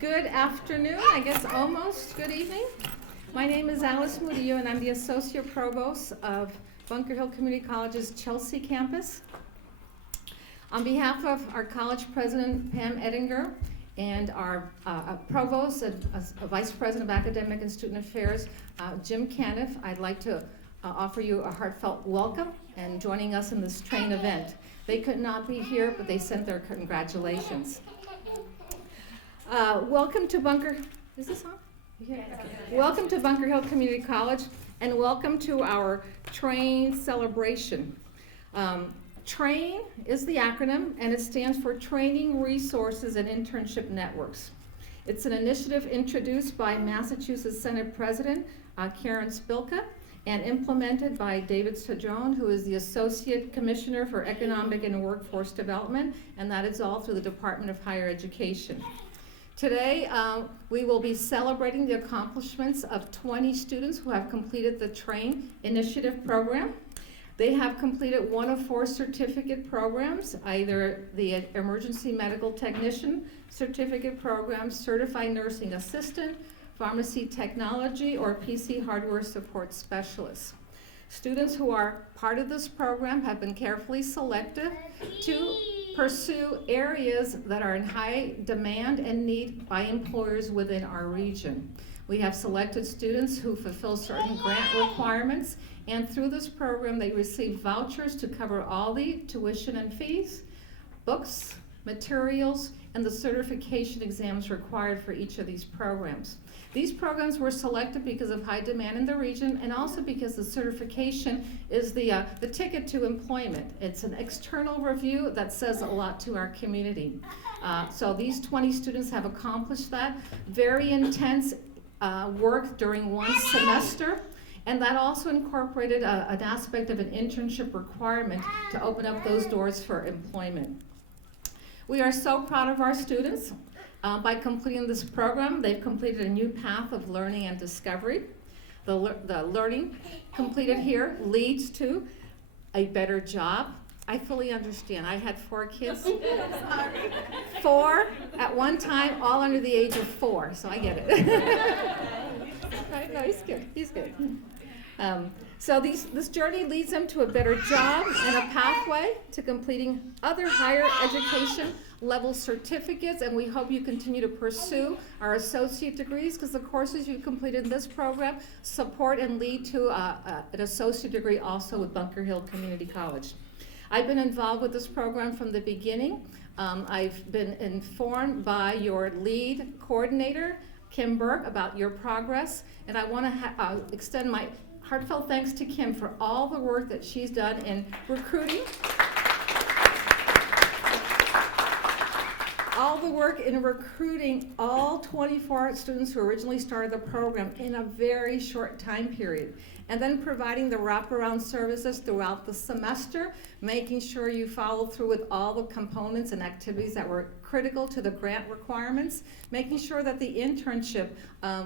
Good afternoon, I guess almost good evening. My name is Alice Murillo and I'm the Associate Provost of Bunker Hill Community College's Chelsea campus. On behalf of our college president, Pam Ettinger, and our provost and vice president of academic and student affairs, Jim Caniff, I'd like to offer you a heartfelt welcome and joining us in this train event. They could not be here, but they sent their congratulations. Welcome to Bunker, is this on? Yeah. Okay. Welcome to Bunker Hill Community College, and welcome to our TRAIN celebration. TRAIN is the acronym, and it stands for Training, Resources, and Internship Networks. It's an initiative introduced by Massachusetts Senate President Karen Spilka and implemented by David Cedrone, who is the Associate Commissioner for Economic and Workforce Development, and that is all through the Department of Higher Education. Today, we will be celebrating the accomplishments of 20 students who have completed the TRAIN Initiative program. They have completed one of 4 certificate programs, either the Emergency Medical Technician Certificate Program, Certified Nursing Assistant, Pharmacy Technology, or PC Hardware Support Specialist. Students who are part of this program have been carefully selected to pursue areas that are in high demand and need by employers within our region. We have selected students who fulfill certain grant requirements, and through this program they receive vouchers to cover all the tuition and fees, books, materials, and the certification exams required for each of these programs. These programs were selected because of high demand in the region and also because the certification is the ticket to employment. It's an external review that says a lot to our community. So these 20 students have accomplished that. Very intense work during one semester, and that also incorporated an aspect of an internship requirement to open up those doors for employment. We are so proud of our students. By completing this program, they've completed a new path of learning and discovery. The learning completed here leads to a better job. I fully understand. I had 4 kids. 4 at one time, all under the age of 4, so I get it. Right? No, he's good. He's good. So this journey leads them to a better job and a pathway to completing other higher education level certificates, and we hope you continue to pursue our associate degrees because the courses you completed in this program support and lead to an associate degree also with Bunker Hill Community College. I've been involved with this program from the beginning. I've been informed by your lead coordinator, Kim Burke, about your progress, and I want to extend my heartfelt thanks to Kim for all the work that she's done in recruiting, all 24 students who originally started the program in a very short time period, and then providing the wraparound services throughout the semester, making sure you follow through with all the components and activities that were critical to the grant requirements, making sure that the internship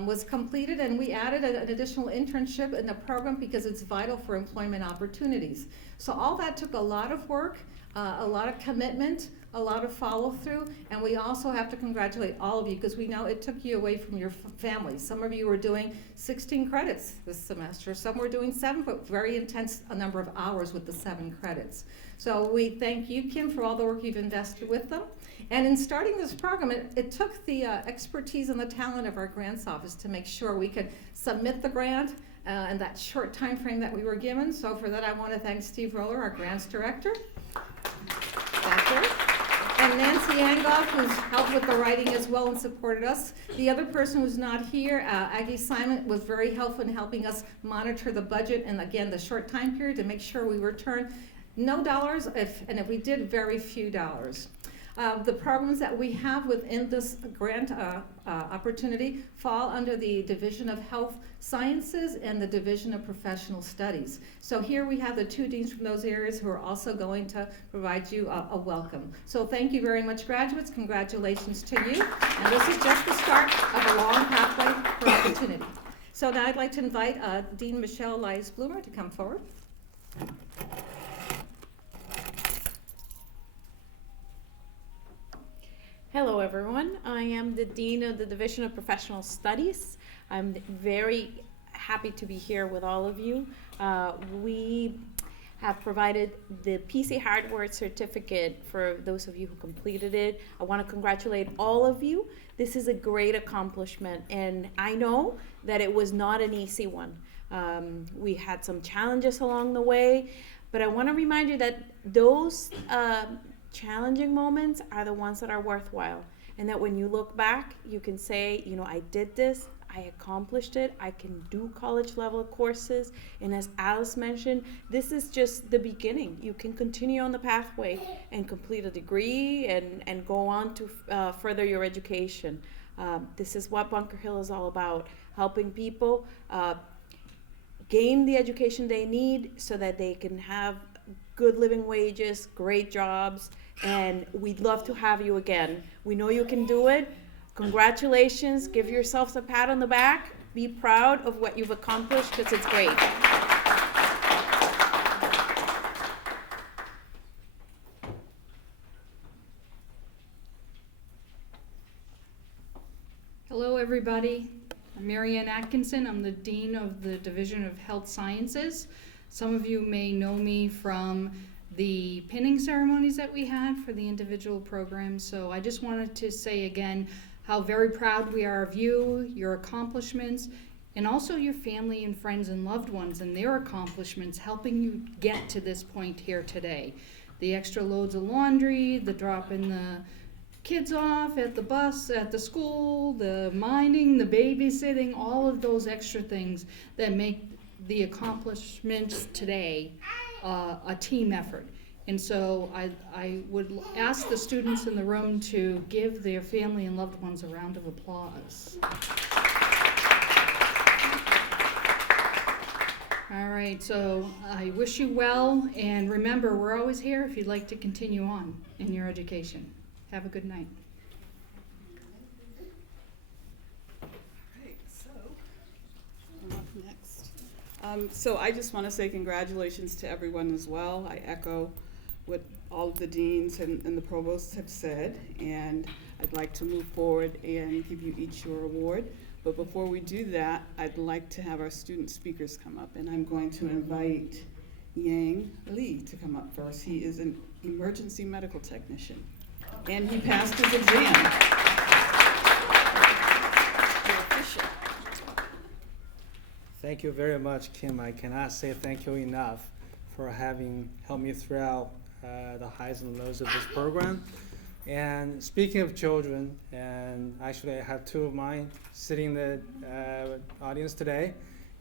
was completed, and we added an additional internship in the program because it's vital for employment opportunities. So all that took a lot of work, a lot of commitment, a lot of follow-through, and we also have to congratulate all of you because we know it took you away from your families. Some of you were doing 16 credits this semester. Some were doing 7, but very intense a number of hours with the 7 credits. So we thank you, Kim, for all the work you've invested with them. And in starting this program, it took the expertise and the talent of our grants office to make sure we could submit the grant in that short time frame that we were given. So for that, I want to thank Steve Roller, our grants director. Back there. And Nancy Angoff, who's helped with the writing as well and supported us. The other person who's not here, Aggie Simon, was very helpful in helping us monitor the budget and, again, the short time period to make sure we return no dollars, and if we did, very few dollars. The programs that we have within this grant opportunity fall under the Division of Health Sciences and the Division of Professional Studies. So here we have the 2 deans from those areas who are also going to provide you a welcome. So thank you very much, graduates. Congratulations to you. And this is just the start of a long pathway for opportunity. So now I'd like to invite Dean Michelle Elias Bloomer to come forward. Hello everyone, I am the Dean of the Division of Professional Studies. I'm very happy to be here with all of you. We have provided the PC Hardware Certificate for those of you who completed it. I want to congratulate all of you. This is a great accomplishment, and I know that it was not an easy one. We had some challenges along the way, but I want to remind you that those challenging moments are the ones that are worthwhile, and that when you look back, you can say, you know, I did this, I accomplished it, I can do college level courses, and as Alice mentioned, this is just the beginning. You can continue on the pathway and complete a degree and go on to further your education. This is what Bunker Hill is all about, helping people gain the education they need so that they can have good living wages, great jobs, and we'd love to have you again. We know you can do it. Congratulations, give yourselves a pat on the back. Be proud of what you've accomplished because it's great. Hello everybody, I'm Maryanne Atkinson. I'm the Dean of the Division of Health Sciences. Some of you may know me from the pinning ceremonies that we had for the individual programs. So I just wanted to say again how very proud we are of you, your accomplishments, and also your family and friends and loved ones and their accomplishments helping you get to this point here today. The extra loads of laundry, the dropping the kids off at the bus, at the school, the minding, the babysitting, all of those extra things that make the accomplishments today a team effort. And so I would ask the students in the room to give their family and loved ones a round of applause. All right, so I wish you well, and remember, we're always here if you'd like to continue on in your education. Have a good night. All right, so I'm up next. So I just want to say congratulations to everyone as well. I echo what all of the deans and the provosts have said, and I'd like to move forward and give you each your award. But before we do that, I'd like to have our student speakers come up, and I'm going to invite Yang Lee to come up first. He is an emergency medical technician, and he passed his exam. You're official. Thank you very much, Kim. I cannot say thank you enough for having helped me throughout the highs and lows of this program. And speaking of children, and actually I have two of mine sitting in the audience today,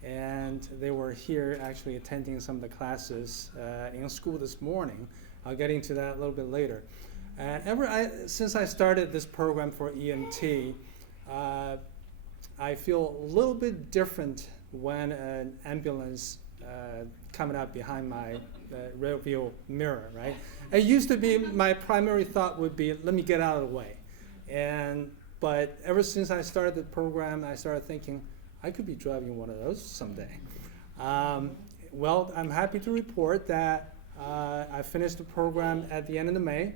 and they were here actually attending some of the classes in school this morning. I'll get into that a little bit later. And since I started this program for EMT, I feel a little bit different when an ambulance coming up behind my rear view mirror, right? It used to be my primary thought would be, let me get out of the way. But ever since I started the program, I started thinking, I could be driving one of those someday. Well, I'm happy to report that I finished the program at the end of May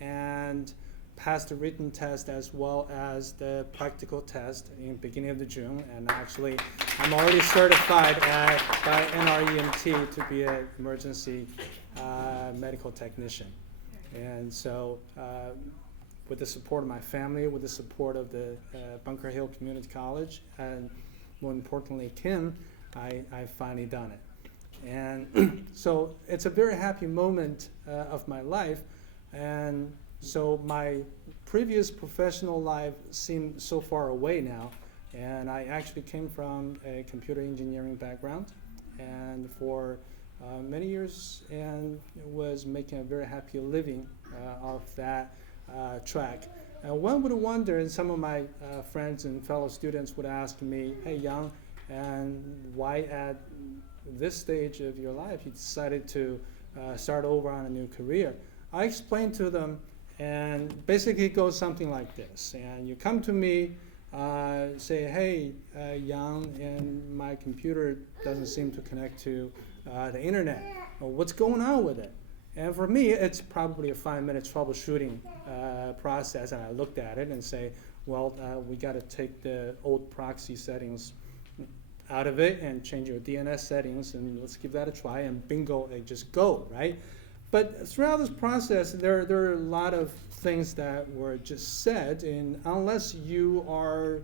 and passed the written test as well as the practical test in the beginning of June. And actually, I'm already certified by NREMT to be an emergency medical technician. And so with the support of my family, with the support of the Bunker Hill Community College, and more importantly, Kim, I finally done it. And so it's a very happy moment of my life. And so my previous professional life seemed so far away now, and I actually came from a computer engineering background, and for many years, and was making a very happy living off that track. And one would wonder, and some of my friends and fellow students would ask me, hey, Yang, and why at this stage of your life you decided to start over on a new career? I explained to them, and basically it goes something like this. And you come to me, say, hey, Yang, and my computer doesn't seem to connect to the internet. What's going on with it? And for me, it's probably a 5-minute troubleshooting process. And I looked at it and say, well, we got to take the old proxy settings out of it and change your DNS settings, and let's give that a try, and bingo, they just go, right? But throughout this process, there are a lot of things that were just said, and unless you are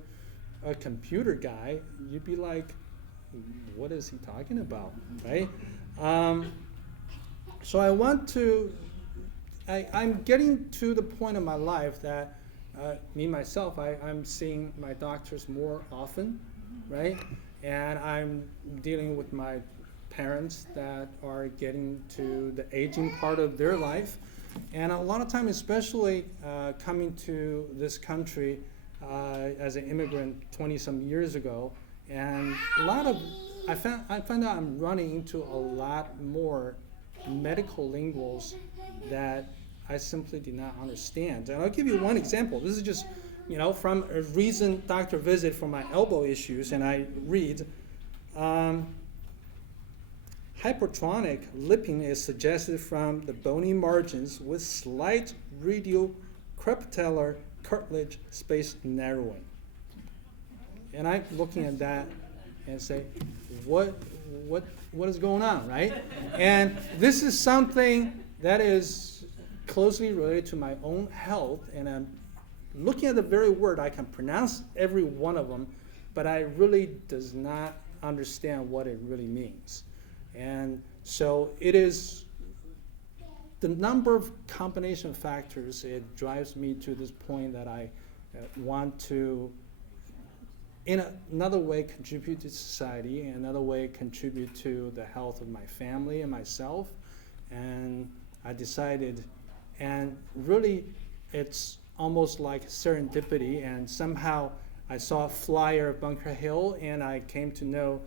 a computer guy, you'd be like, what is he talking about, right? So I'm getting to the point in my life that me, myself, I'm seeing my doctors more often, right? And I'm dealing with my parents that are getting to the aging part of their life. And a lot of time, especially coming to this country as an immigrant 20-some years ago, and I found out I'm running into a lot more medical linguals that I simply did not understand. And I'll give you one example. This is just, from a recent doctor visit for my elbow issues, and I read, hypertonic lipping is suggested from the bony margins with slight radial crepitellar cartilage space narrowing. And I'm looking at that and say, what is going on, right? And this is something that is closely related to my own health, and I'm looking at the very word. I can pronounce every one of them, but I really does not understand what it really means. And so it is the number of combination factors. It drives me to this point that I want to, in another way, contribute to society, in another way, contribute to the health of my family and myself. And I decided, and really it's almost like serendipity, and somehow I saw a flyer of Bunker Hill, and I came to know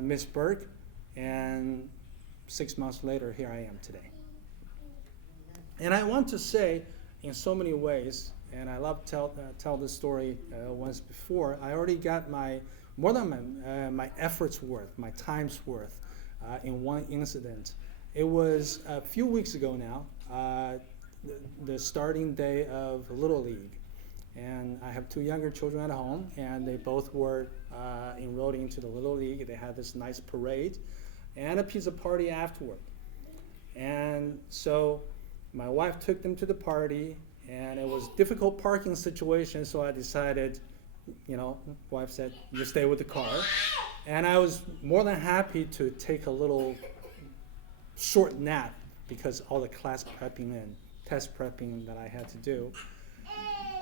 Miss Burke, and 6 months later, here I am today. And I want to say, in so many ways, and I love tell this story once before, I already got more than my efforts worth, my time's worth in one incident. It was a few weeks ago now, the starting day of Little League. And I have 2 younger children at home, and they both were enrolled into the Little League. They had this nice parade and a pizza party afterward. And so my wife took them to the party, and it was a difficult parking situation, so I decided, wife said, you stay with the car. And I was more than happy to take a little short nap because all the class prepping and test prepping that I had to do.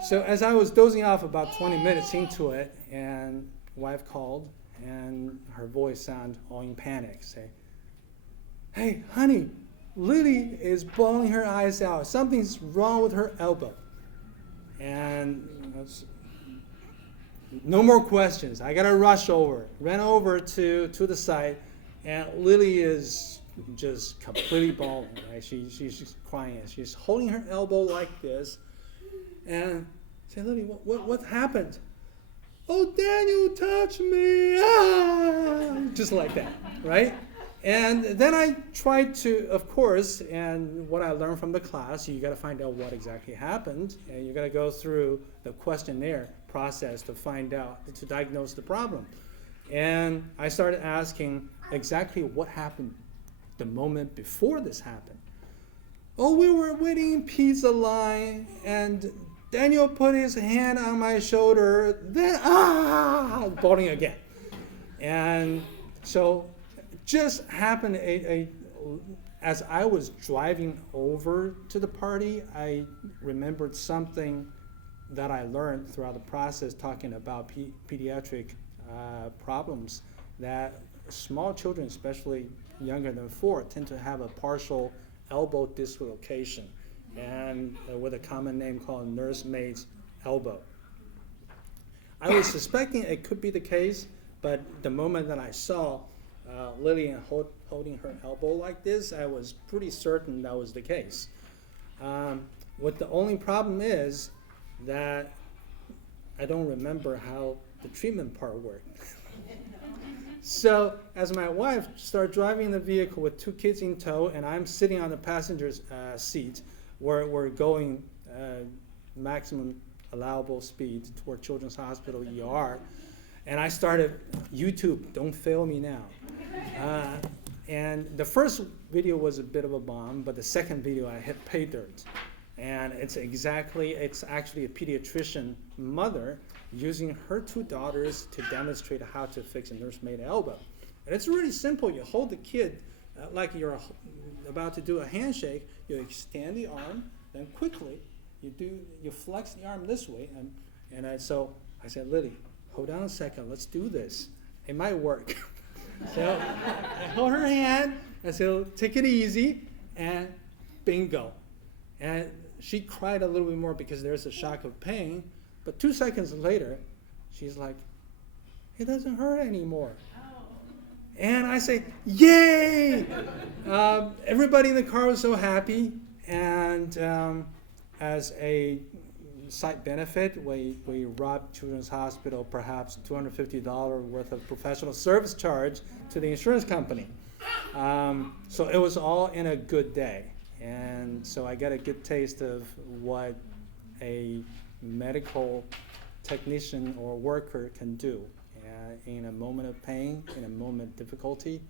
So as I was dozing off about 20 minutes into it, and wife called, and her voice sounded all in panic, say, hey, honey, Lily is bawling her eyes out. Something's wrong with her elbow. And no more questions. I got to rush over. Ran over to the site, and Lily is just completely bawling. Right? She's just crying. She's holding her elbow like this. And I say, Lily, what happened? Oh, Daniel touched me. Ah! Just like that, right? And then I tried to, of course, and what I learned from the class, you got to find out what exactly happened, and you got to go through the questionnaire process to find out, to diagnose the problem. And I started asking exactly what happened the moment before this happened. Oh, we were waiting in pizza line, and Daniel put his hand on my shoulder, then bawling again. And so just happened as I was driving over to the party, I remembered something that I learned throughout the process talking about pediatric problems, that small children, especially younger than 4, tend to have a partial elbow dislocation, and with a common name called nursemaid's elbow. I was suspecting it could be the case, but the moment that I saw Lillian holding her elbow like this, I was pretty certain that was the case. What the only problem is that I don't remember how the treatment part worked. So as my wife started driving the vehicle with 2 kids in tow, and I'm sitting on the passenger's seat, where we're going maximum allowable speed toward Children's Hospital ER. And I started YouTube, don't fail me now. And the first video was a bit of a bomb, but the second video I hit pay dirt. And it's actually a pediatrician mother using her 2 daughters to demonstrate how to fix a nursemaid elbow. And it's really simple. You hold the kid like you're about to do a handshake. You extend the arm, then quickly you flex the arm this way. So I said, Lily, hold on a second. Let's do this. It might work. So I hold her hand. I said, take it easy, and bingo. And she cried a little bit more because there's a shock of pain. But 2 seconds later, she's like, it doesn't hurt anymore. And I say, yay! Everybody in the car was so happy. And as a side benefit, we robbed Children's Hospital perhaps $250 worth of professional service charge to the insurance company. So it was all in a good day. And so I got a good taste of what a medical technician or worker can do in a moment of pain, in a moment of difficulty.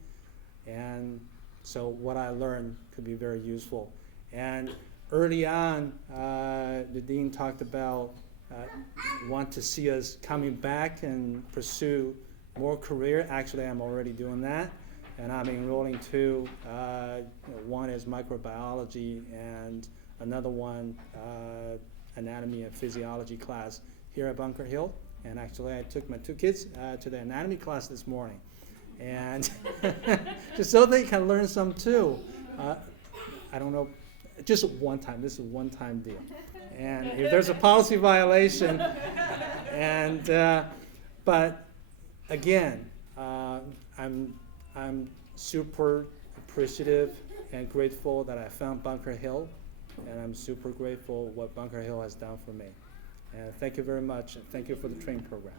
And so what I learned could be very useful. And early on, the dean talked about want to see us coming back and pursue more career. Actually, I'm already doing that. And I'm enrolling 2. One is microbiology and another one anatomy and physiology class here at Bunker Hill. And actually, I took my 2 kids to the anatomy class this morning. And just so they can learn some too. I don't know, just one time. This is a one-time deal. And if there's a policy violation, but again, I'm super appreciative and grateful that I found Bunker Hill, and I'm super grateful what Bunker Hill has done for me. And thank you very much, and thank you for the training program.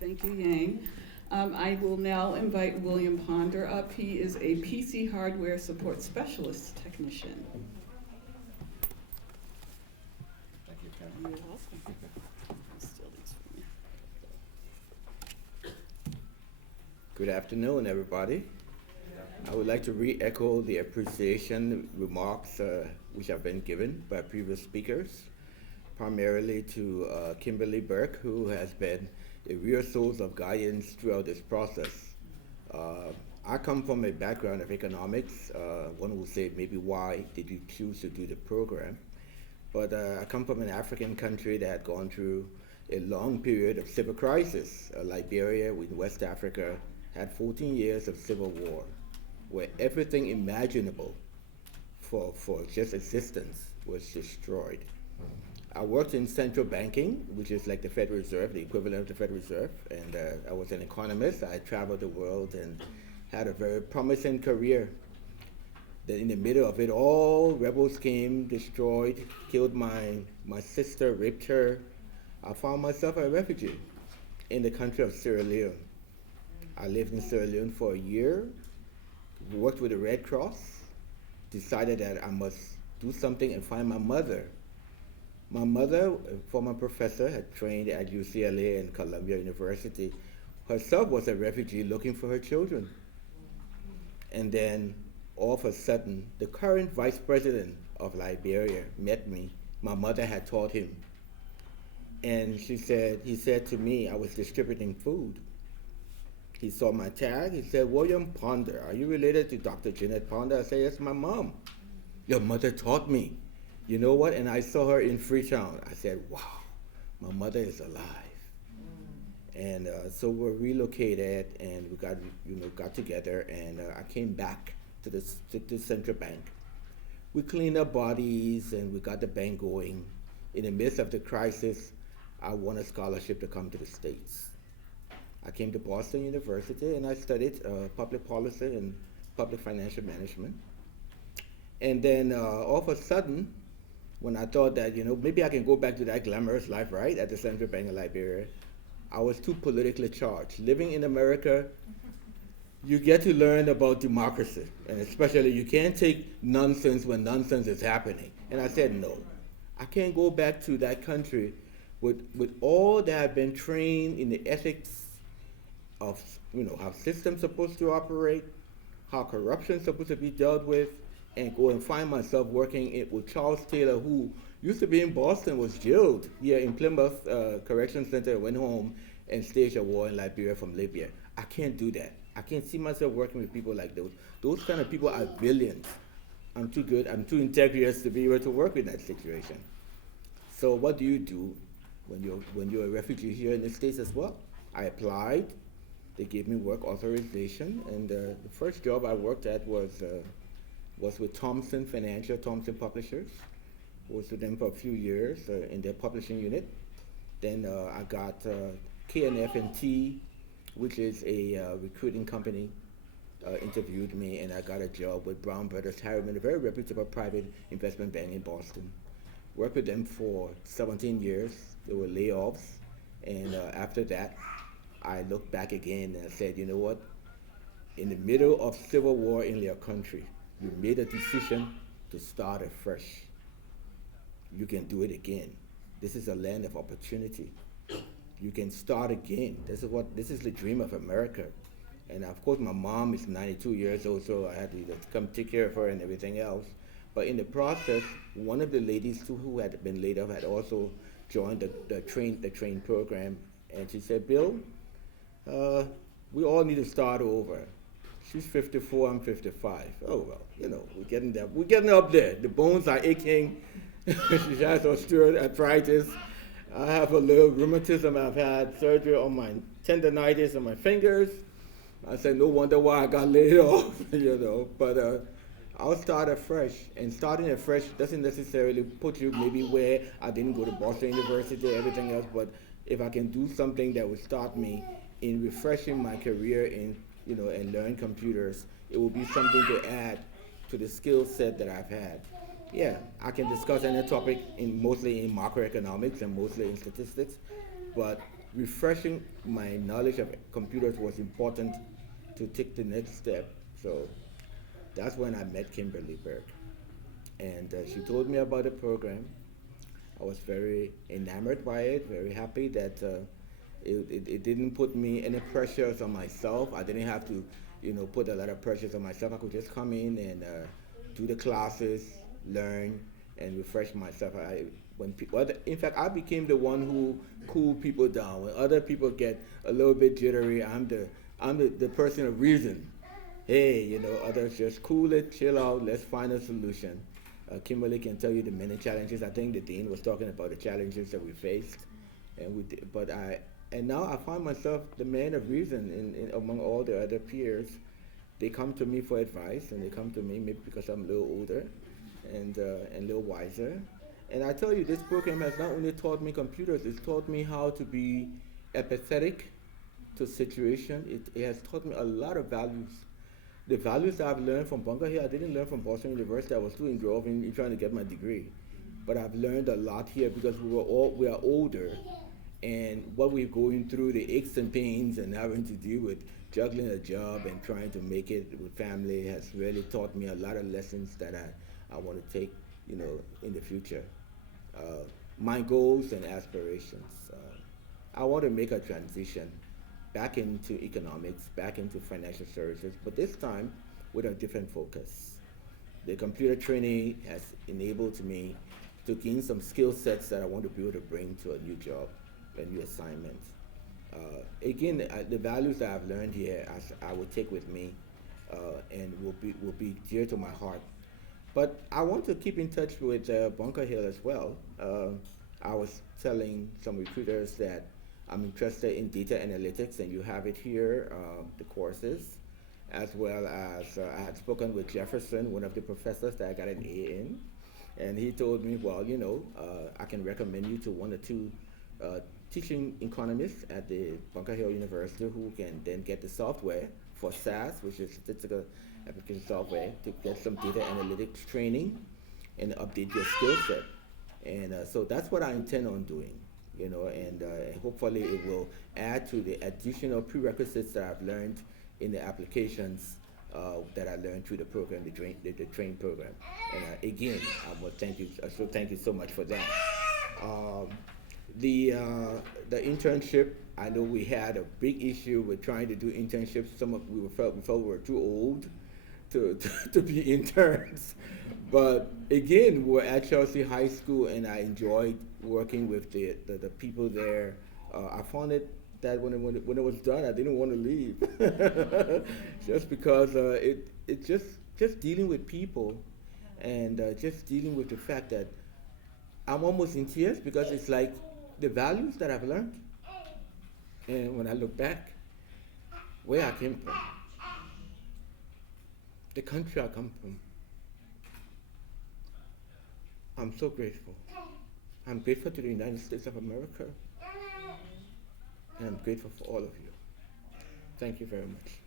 Thank you, Yang. I will now invite William Ponder up. He is a PC hardware support specialist technician. Thank you, Karen. You're welcome. Steal these from you. Good afternoon, everybody. I would like to re-echo the appreciation remarks which have been given by previous speakers, primarily to Kimberly Burke, who has been a real source of guidance throughout this process. I come from a background of economics. One would say, maybe why did you choose to do the program? But I come from an African country that had gone through a long period of civil crisis. Liberia in West Africa had 14 years of civil war, where everything imaginable for just existence was destroyed. I worked in central banking, which is like the Federal Reserve, the equivalent of the Federal Reserve, and I was an economist. I traveled the world and had a very promising career. Then in the middle of it all, rebels came, destroyed, killed my sister, raped her. I found myself a refugee in the country of Sierra Leone. I lived in Sierra Leone for a year, worked with the Red Cross, decided that I must do something and find my mother. My mother, a former professor, had trained at UCLA and Columbia University, herself was a refugee looking for her children. And then all of a sudden, the current vice president of Liberia met me. My mother had taught him. And he said to me, I was distributing food. He saw my tag, he said, William Ponder, are you related to Dr. Jeanette Ponder? I said, yes, my mom. Your mother taught me. You know what? And I saw her in Freetown. I said, wow, my mother is alive. And so we relocated and we got together, and I came back to the central bank. We cleaned up bodies and we got the bank going. In the midst of the crisis, I won a scholarship to come to the States. I came to Boston University and I studied public policy and public financial management. And then all of a sudden, when I thought that, maybe I can go back to that glamorous life, right, at the Central Bank of Liberia, I was too politically charged. Living in America, you get to learn about democracy, and especially you can't take nonsense when nonsense is happening. And I said, no, I can't go back to that country with all that I've been trained in the ethics of, how systems supposed to operate, how corruption's supposed to be dealt with, and go and find myself working with Charles Taylor, who used to be in Boston, was jailed here in Plymouth Correction Center, went home and staged a war in Liberia from Libya. I can't do that. I can't see myself working with people like those. Those kind of people are villains. I'm too good, I'm too integrous to be able to work in that situation. So what do you do when you're a refugee here in the States as well? I applied, they gave me work authorization, and the first job I worked at was with Thomson Publishers. Was with them for a few years in their publishing unit. Then I got KNF&T, which is a recruiting company, interviewed me, and I got a job with Brown Brothers Harriman, a very reputable private investment bank in Boston. Worked with them for 17 years. There were layoffs, and after that, I looked back again and I said, you know what? In the middle of civil war in your country, you made a decision to start afresh. You can do it again. This is a land of opportunity. You can start again. This is the dream of America. And of course, my mom is 92 years old, so I had to come take care of her and everything else. But in the process, one of the ladies too, who had been laid off had also joined the train program, and she said, Bill, we all need to start over. She's 54, I'm 55. Oh well, we're getting there. We're getting up there. The bones are aching. She has osteoarthritis. I have a little rheumatism. I've had surgery on my tendonitis on my fingers. I said, no wonder why I got laid off, But I'll start afresh. And starting afresh doesn't necessarily put you maybe where I didn't go to Boston University, everything else. But if I can do something that will start me in refreshing my career in, and learn computers, it will be something to add to the skill set that I've had. Yeah, I can discuss any topic mostly in macroeconomics and mostly in statistics, but refreshing my knowledge of computers was important to take the next step. So that's when I met Kimberly Burke. And she told me about the program. I was very enamored by it, very happy that it didn't put me any pressures on myself. I didn't have to, put a lot of pressures on myself. I could just come in and do the classes, learn, and refresh myself. In fact, I became the one who cooled people down. When other people get a little bit jittery, I'm the person of reason. Hey, others just cool it, chill out, let's find a solution. Kimberly can tell you the many challenges. I think the dean was talking about the challenges that we faced, and now I find myself the man of reason among all the other peers. They come to me for advice, and they come to me maybe because I'm a little older and a little wiser. And I tell you, this program has not only taught me computers, it's taught me how to be empathetic to situation. It has taught me a lot of values. The values that I've learned from Bunker Hill, I didn't learn from Boston University. I was too involved in trying to get my degree. But I've learned a lot here because we are older, and what we're going through, the aches and pains and having to deal with juggling a job and trying to make it with family has really taught me a lot of lessons that I want to take, in the future. My goals and aspirations. I want to make a transition back into economics, back into financial services, but this time with a different focus. The computer training has enabled me to gain some skill sets that I want to be able to bring to a new job, a new assignment. Again, the values that I've learned here, I will take with me and will be dear to my heart. But I want to keep in touch with Bunker Hill as well. I was telling some recruiters that I'm interested in data analytics, and you have it here, the courses, as well as I had spoken with Jefferson, one of the professors that I got an A in, and he told me, well, I can recommend you to one or two teaching economists at the Bunker Hill University who can then get the software for SAS, which is statistical application software, to get some data analytics training and update your skill set. And so that's what I intend on doing. And hopefully it will add to the additional prerequisites that I've learned in the applications that I learned through the program, the train program. And again, I want to thank you. So thank you so much for that. The internship, I know we had a big issue with trying to do internships. We felt we were too old to be interns. But again, we're at Chelsea High School, and I enjoyed working with the people there. I found it that when it was done, I didn't want to leave, just because it just dealing with people, and just dealing with the fact that I'm almost in tears, because it's like the values that I've learned, and when I look back, where I came from, the country I come from, I'm so grateful. I'm grateful to the United States of America, and I'm grateful for all of you. Thank you very much.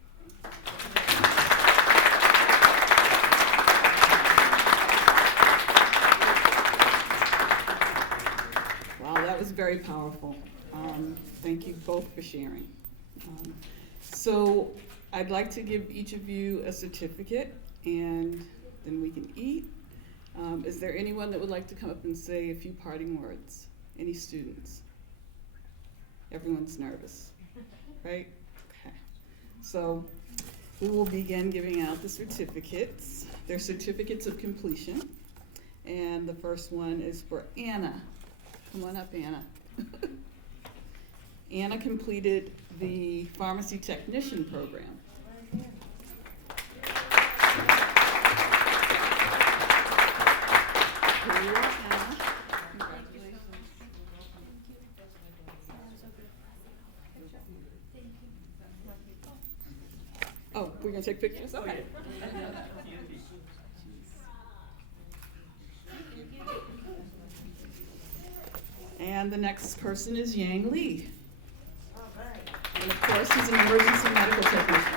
Wow, that was very powerful. Thank you both for sharing. So I'd like to give each of you a certificate, and then we can eat. Is there anyone that would like to come up and say a few parting words? Any students? Everyone's nervous, right? Okay. So we will begin giving out the certificates. They're certificates of completion. And the first one is for Anna. Come on up, Anna. Anna completed the pharmacy technician program. Here you are, Anna. Congratulations. Oh, we're gonna take pictures? Okay. And the next person is Yang Lee. And of course, he's an emergency medical technician.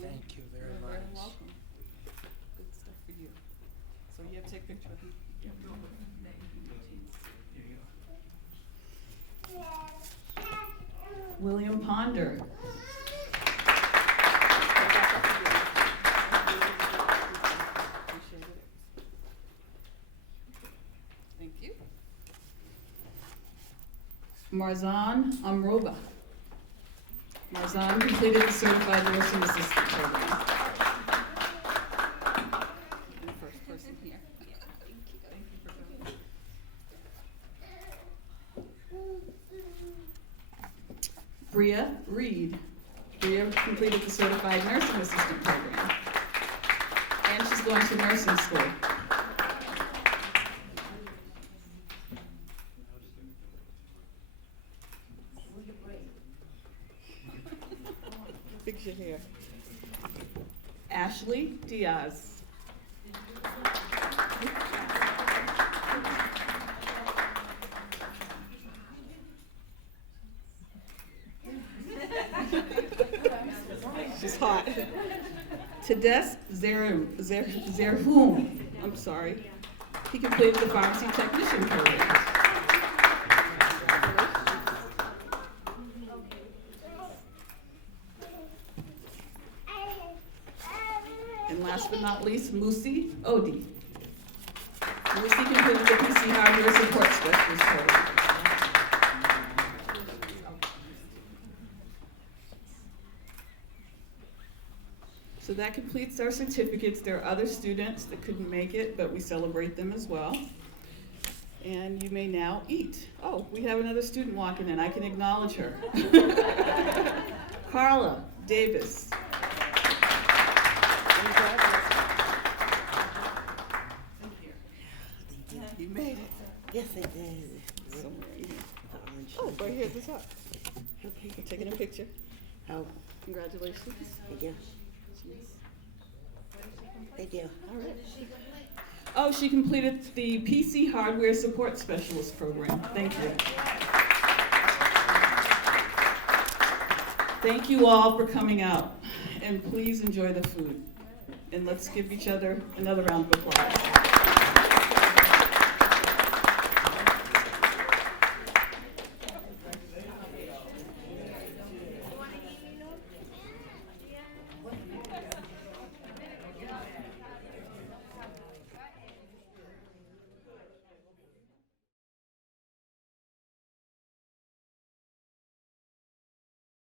Thank you very You're much. very welcome. Good stuff for you. So you have to take a picture with him. William Ponder. Thank you. Marzan Amroba. Marzan completed the Certified Nursing Assistant program. And the first person here. Thank you for coming. Bria Reed. Bria completed the Certified Nursing Assistant program. And she's going to nursing school. Picture here. Ashley Diaz. She's hot. Tades Zerhoum. I'm sorry. He completed the pharmacy technician program. And last but not least, Musi Odi. Musi completed the PC Hardware Support Specialist program. So that completes our certificates. There are other students that couldn't make it, but we celebrate them as well. And you may now eat. Oh, we have another student walking in. I can acknowledge her. Carla Davis. You made it. Yes, I did. Somewhere in here. The orange. Oh, right here at the top. Okay. I'm taking a picture. Oh, Congratulations. thank you. Thank you. All right. Oh, she completed the PC Hardware Support Specialist program. Thank you. Thank you all for coming out, and please enjoy the food. And let's give each other another round of applause.